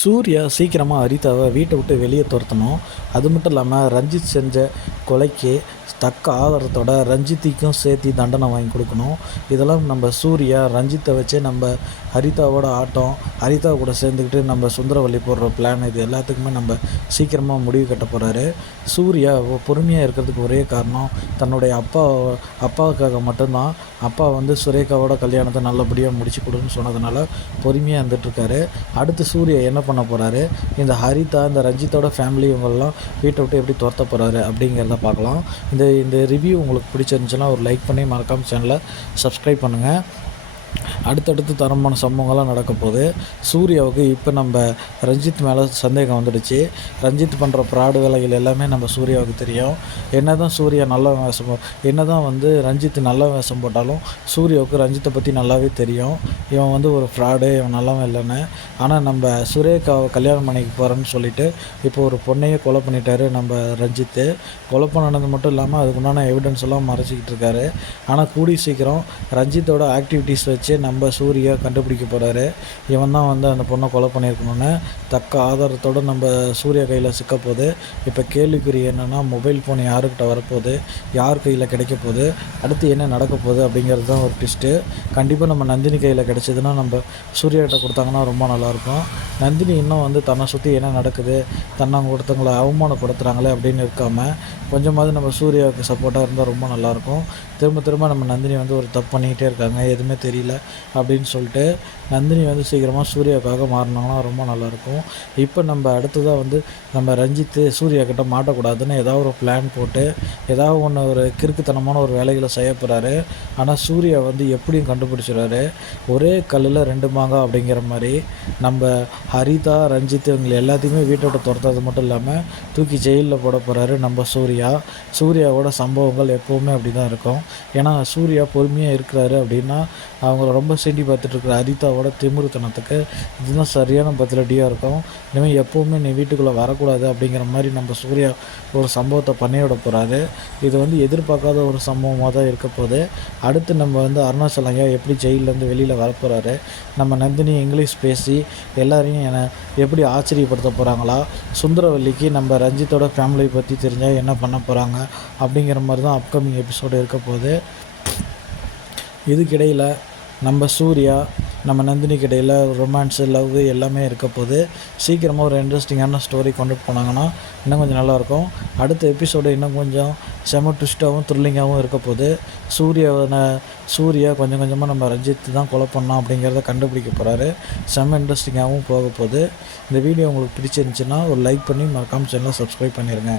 சூர்யா சீக்கிரமாக ஹரிதாவை வீட்டை விட்டு வெளியே துரத்தணும். அது மட்டும் இல்லாமல் ரஞ்சித் செஞ்ச கொலைக்கு தக்க ஆதாரத்தோட ரஞ்சித்துக்கும் சேர்த்து தண்டனை வாங்கி கொடுக்கணும். இதெல்லாம் நம்ம சூர்யா ரஞ்சித்தை வச்சே நம்ம ஹரிதாவோட ஆட்டம், ஹரிதா கூட சேர்ந்துக்கிட்டு நம்ம சுந்தரவல்லி போடுற பிளான், இது எல்லாத்துக்குமே நம்ம சீக்கிரமாக முடிவு கட்ட போகிறாரு. சூர்யா பொறுமையாக இருக்கிறதுக்கு ஒரே காரணம் தன்னுடைய அப்பாவுக்காக மட்டும்தான். அப்பா சுரேகாவோட கல்யாணத்தை நல்லபடியாக முடிச்சு கொடுன்னு சொன்னதுனால பொறுமையாக இருந்துகிட்ருக்காரு. அடுத்து சூர்யா என்ன பண்ண போகிறாரு, இந்த ஹரிதா இந்த ரஞ்சித்தோட ஃபேமிலி இவங்கெல்லாம் வீட்டை விட்டு எப்படி துரத்த போகிறாரு அப்படிங்கிறத பார்க்கலாம். இந்த ரிவ்யூ உங்களுக்கு பிடிச்சிருந்துச்சுன்னா ஒரு லைக் பண்ணி மறக்காமல் சேனலை சப்ஸ்கிரைப் பண்ணுங்கள். அடுத்தடுத்து தரமான சம்பவங்கள்லாம் நடக்க போகுது. சூர்யாவுக்கு இப்போ நம்ம ரஞ்சித் மேலே சந்தேகம் வந்துடுச்சு. ரஞ்சித் பண்ணுற ஃப்ராடு வேலைகள் எல்லாமே நம்ம சூர்யாவுக்கு தெரியும். என்ன தான் சூர்யா நல்ல வேஷம், என்ன தான் ரஞ்சித் நல்ல வேஷம் போட்டாலும் சூர்யாவுக்கு ரஞ்சித்தை பற்றி நல்லாவே தெரியும். இவன் ஒரு ஃப்ராடு, இவன் நல்லவன் இல்லைன்னு. ஆனால் நம்ம சுரேகாவை கல்யாணம் பண்ணிக்க போகிறேன்னு சொல்லிவிட்டு இப்போ ஒரு பொண்ணையே கொலை பண்ணிட்டாரு நம்ம ரஞ்சித்து. கொலை பண்ணது மட்டும் இல்லாமல் அதுக்குண்டான எவிடன்ஸ் எல்லாம் மறைச்சிக்கிட்டு இருக்காரு. ஆனால் கூடி சீக்கிரம் ரஞ்சித்தோட ஆக்டிவிட்டீஸ் வச்சு நம்ம சூர்யா கண்டுபிடிக்க போகிறாரு. இவன் தான் அந்த பொண்ணை கொலை பண்ணியிருக்கணும்னு தக்க ஆதாரத்தோடு நம்ம சூர்யா கையில் சிக்க போகுது. இப்போ கேள்விக்குறி என்னென்னா, மொபைல் ஃபோன் யாருக்கிட்ட வரப்போகுது, யார் கையில் கிடைக்க போகுது, அடுத்து என்ன நடக்க போகுது அப்படிங்கிறது தான் ஒரு ட்விஸ்ட்டு. கண்டிப்பாக நம்ம நந்தினி கையில் கிடைச்சதுன்னா நம்ம சூர்யாகிட்ட கொடுத்தாங்கன்னா ரொம்ப நல்லாயிருக்கும். நந்தினி இன்னும் தன்னை சுற்றி என்ன நடக்குது, தன்னை ஒருத்தவங்களை அவமானப்படுத்துகிறாங்களே அப்படின்னு இருக்காமல் கொஞ்சமாவது நம்ம சூர்யாவுக்கு சப்போர்ட்டாக இருந்தால் ரொம்ப நல்லாயிருக்கும். திரும்ப நம்ம நந்தினி ஒரு தப்பு பண்ணிக்கிட்டே இருக்காங்க, எதுவுமே தெரியல அப்படின்னு சொல்லிட்டு நந்தினி சீக்கிரமாக சூர்யாவுக்காக மாறினாங்கன்னா ரொம்ப நல்லாயிருக்கும். இப்போ நம்ம அடுத்ததாக நம்ம ரஞ்சித்து சூர்யா கிட்ட மாட்டக்கூடாதுன்னு ஏதாவது ஒரு பிளான் போட்டு ஏதாவது ஒரு கிறுக்குத்தனமான ஒரு வேலைகளை செய்ய போகிறாரு. ஆனால் சூர்யா எப்படியும் கண்டுபிடிச்சிடுறாரு. ஒரே கல்லில் ரெண்டு மாங்காய் அப்படிங்கிற மாதிரி நம்ம ஹரிதா ரஞ்சித் இவங்களை எல்லாத்தையுமே வீட்டை விட்டு துரத்துறது மட்டும் இல்லாமல் தூக்கி ஜெயிலில் போட போகிறாரு நம்ம சூர்யாவோட சம்பவங்கள் எப்போவுமே அப்படி தான் இருக்கும். ஏன்னா சூர்யா பொறுமையாக இருக்கிறாரு அப்படின்னா அவங்கள ரொம்ப சீண்டி பார்த்துட்ருக்குற ஹரிதாவோட திமிருத்தனத்துக்கு இதுதான் சரியான பதிலடியாக இருக்கும். இனிமேல் எப்போவுமே நீ வீட்டுக்குள்ளே வரக்கூடாது அப்படிங்கிற மாதிரி நம்ம சூர்யா ஒரு சம்பவத்தை பண்ணிவிட போகிறாரு. இது எதிர்பார்க்காத ஒரு சம்பவமாக தான் இருக்க போகுது. அடுத்து நம்ம அருணாச்சலையா எப்படி ஜெயிலேருந்து வெளியில் வரப்போகிறாரு, நம்ம நந்தினி இங்கிலீஷ் பேசி எல்லாரையும் எப்படி ஆச்சரியப்படுத்த போகிறாங்களா, சுந்தரவல்லிக்கு நம்ம ரஞ்சித்தோட ஃபேமிலி பற்றி தெரிஞ்சால் என்ன பண்ண போகிறாங்க அப்படிங்கிற மாதிரி தான் அப்கமிங் எபிசோடு இருக்க போகுது. இதுக்கிடையில் நம்ம சூர்யா நம்ம நந்தினிக்கு இடையில் ரொமான்ஸு லவ் எல்லாமே இருக்க போது. சீக்கிரமாக ஒரு இன்ட்ரெஸ்டிங்கான ஸ்டோரி கொண்டுட்டு போனாங்கன்னா இன்னும் கொஞ்சம் நல்லாயிருக்கும். அடுத்த எபிசோடு இன்னும் கொஞ்சம் செம ட்விஸ்ட்டாகவும் த்ரில்லிங்காகவும் இருக்க போது. சூர்யா கொஞ்சம் கொஞ்சமாக நம்ம ரஞ்சித் தான் கொலை பண்ணோம் அப்படிங்கிறத கண்டுபிடிக்க போகிறாரு. செம்ம இன்ட்ரெஸ்டிங்காகவும் போக போகுது. இந்த வீடியோ உங்களுக்கு பிடிச்சிருந்துச்சின்னா ஒரு லைக் பண்ணி மறக்காமல் சேனலை சப்ஸ்கிரைப் பண்ணிடுங்க.